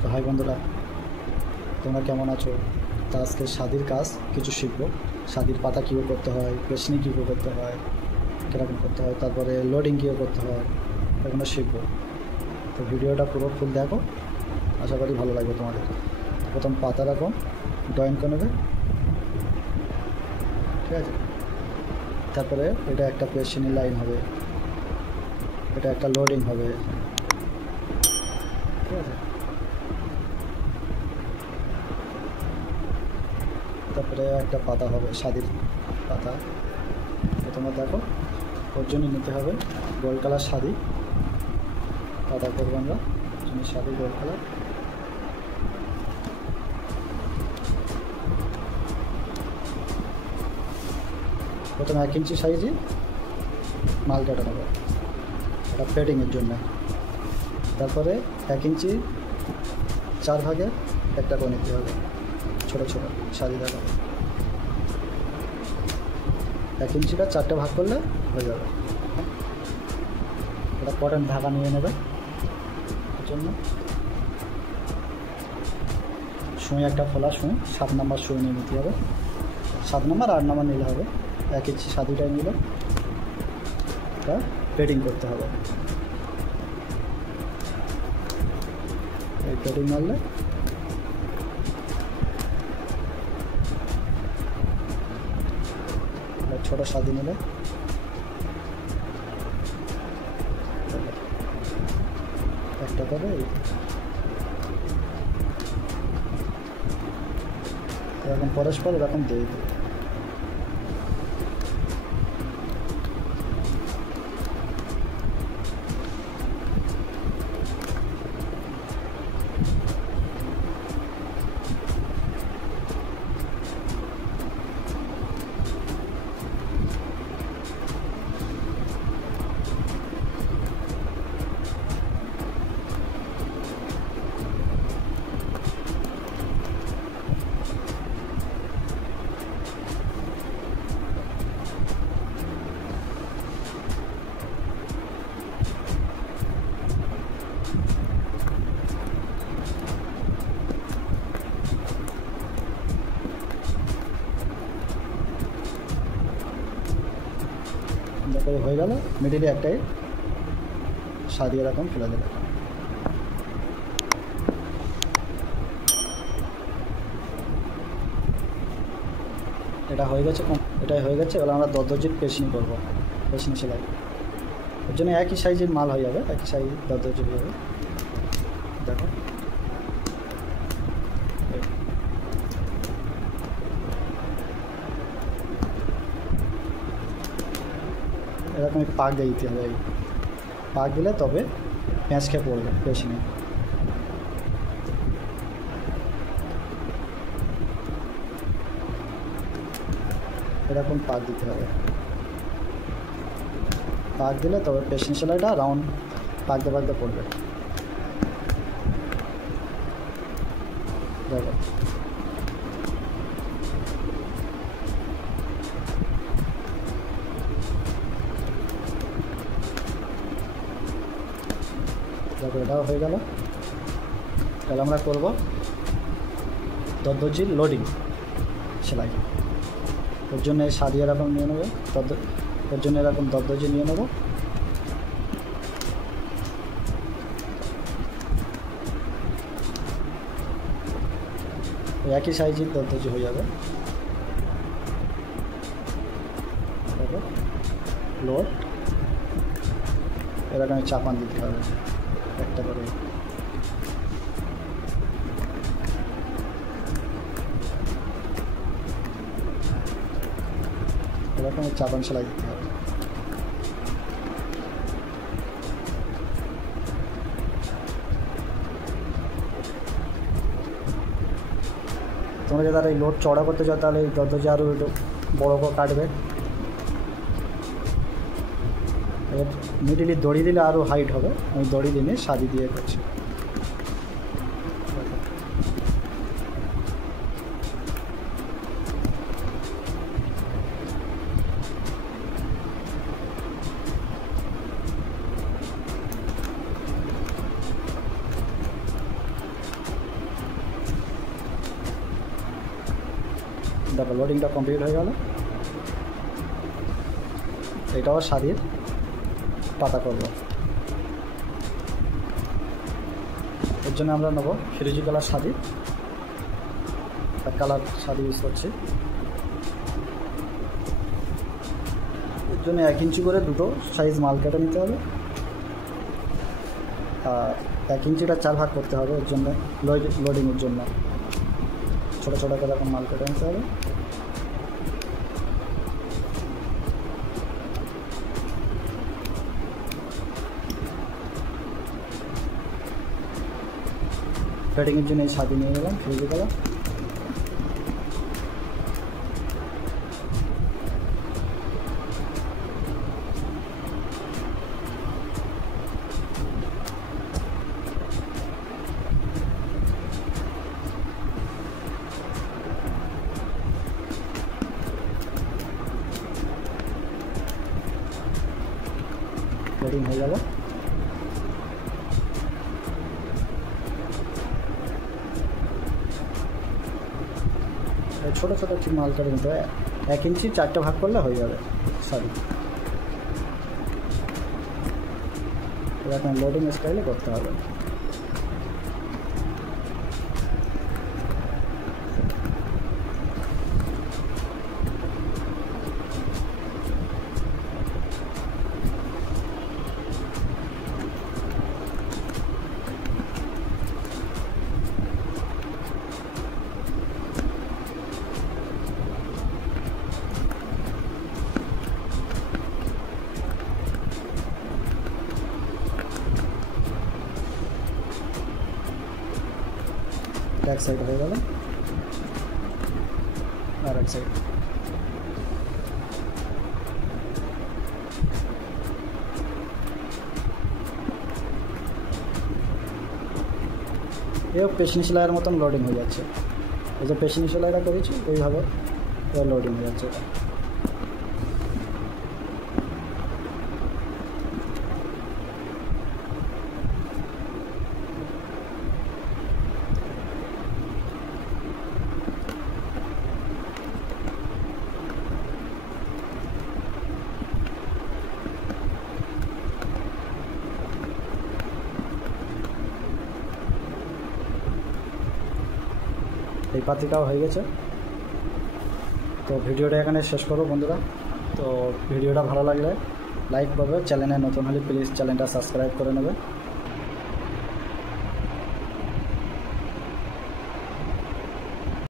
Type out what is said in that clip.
তো হাই বন্ধুরা, তোমরা কেমন আছো? তা আজকে শাদির কাজ কিছু শিখবো। শাদির পাতা কীভাবে করতে হয়, পেছনি কীভাবে করতে হয়, কীরকম করতে হয়, তারপরে লোডিং কীভাবে করতে হয়, এগুলো শিখবো। তো ভিডিওটা পুরো ফুল দেখো, আশা করি ভালো লাগবে তোমাদের। প্রথম পাতা রাখুন, ড্রয়িং করে নেবে, ঠিক আছে। তারপরে এটা একটা পেছনি লাইন হবে, এটা একটা লোডিং হবে, ঠিক আছে। তারপরে একটা পাতা হবে, শাদির পাতা। তোমরা দেখো, ওর জন্য নিতে হবে গোল্ড কালার শাদি পাতা করবো আমরা, জন্য শাদি গোল্ড কালার। প্রথমে 1 ইঞ্চি সাইজে মাল কাটা নেবো, এটা ফেডিংয়ের জন্য। তারপরে 1 ইঞ্চি 4 ভাগে একটা করে নিতে হবে, ছোটো ছোটো শাদি দেখাবো। 1 ইঞ্চিটা 4টে ভাগ করলে হয়ে যাবে। এটা কটন ঢাকা নিয়ে নেবে, এর জন্য সুই একটা ফোলা সুই, 7 নম্বর সুই নিয়ে নিতে হবে। 7 নম্বর 8 নম্বর নিলে হবে। 1 ইঞ্চি শাদিটাই নিল, এটা পেডিং করতে হবে। এই পেডিং মারলে ছোটো শাদি নিলে একটা করে এরকম পরস্পর এরকম দিয়ে দিই। দেখো হয়ে গেল। মিডিলে একটাই শাদি এরকম ফেলে দেবে। এটা হয়ে গেছে, এটাই হয়ে গেছে। এবার আমরা দরজির পেছনি করবো, পেছনি সেলাই। ওর জন্য একই সাইজের মাল হয়ে যাবে, একই সাইজ দরজি হয়ে যাবে। দেখো এরকম পাক দিয়ে দিতে হবে। পাক দিলে তবে পেঁচ খেয়ে পড়বে পেছনে। এরকম পাক দিতে হবে, পাক দিলে তবে পেছনে সেলাইটা রাউন্ড পাকতে পাকতে পড়বে। দেখো দেখো এটাও হয়ে গেল। তাহলে আমরা করবো দরজির লোডিং সেলাই। ওর জন্য শাদি এরকম নিয়ে নেবো, ওর জন্য এরকম দরজি নিয়ে নেবো। একই সাইজের দরজি হয়ে যাবে। দেখো লোড এরকম চাপান দিতে হবে একটা করে। এরকম চাপান সেলাই দিতে হবে। তোমরা যদি এই লোড চড়া করতে চাও তাহলে এই দরজি আরও একটু বড়ো করে কাটবে। মিডিলে দড়ি দিলে আরও হাইট হবে। আমি দড়ি দিনে শাদি দিয়ে করছি। দেখো লোডিংটা কমপ্লিট হয়ে গেল। এটাও শাড়ির পাতা করব। এর জন্য আমরা নেব ফিরোজি colour sari, colour sari use করছি। এর জন্য 1 ইঞ্চি করে দুটো সাইজ মাল কেটে নিতে হবে, আর 1 ইঞ্চিটা 4 ভাগ করতে হবে। এর জন্য লোডিংয়ের জন্য ছোটো ছোটো করে এখন মাল কেটে নিতে হবে। কাটিংয়ের জন্য এই শাড়ি নিয়ে গেলাম ফিরোজি কালার। লোডিং হয়ে গেল। ছোটো ছোটো একটু মাল কেটে নিতে হবে, 1 ইঞ্চি 4টে ভাগ করলে হয়ে যাবে শাড়ি। এখন লোডিং স্টাইলে করতে হবে। এক সাইড হয়ে গেল, আর এক সাইড। এও পেশনি সেলাইয়ের মতন লোডিং হয়ে যাচ্ছে। এই যে পেশনি সেলাইটা করেছি ওইভাবে লোডিং হয়ে যাচ্ছে এটা। এই পাতিটাও হয়ে গেছে। তো ভিডিওটা এখানে শেষ করবো বন্ধুরা। তো ভিডিওটা ভালো লাগলে লাইক করবে, চ্যানেলে নতুন হলে প্লিজ চ্যানেলটা সাবস্ক্রাইব করে নেবে।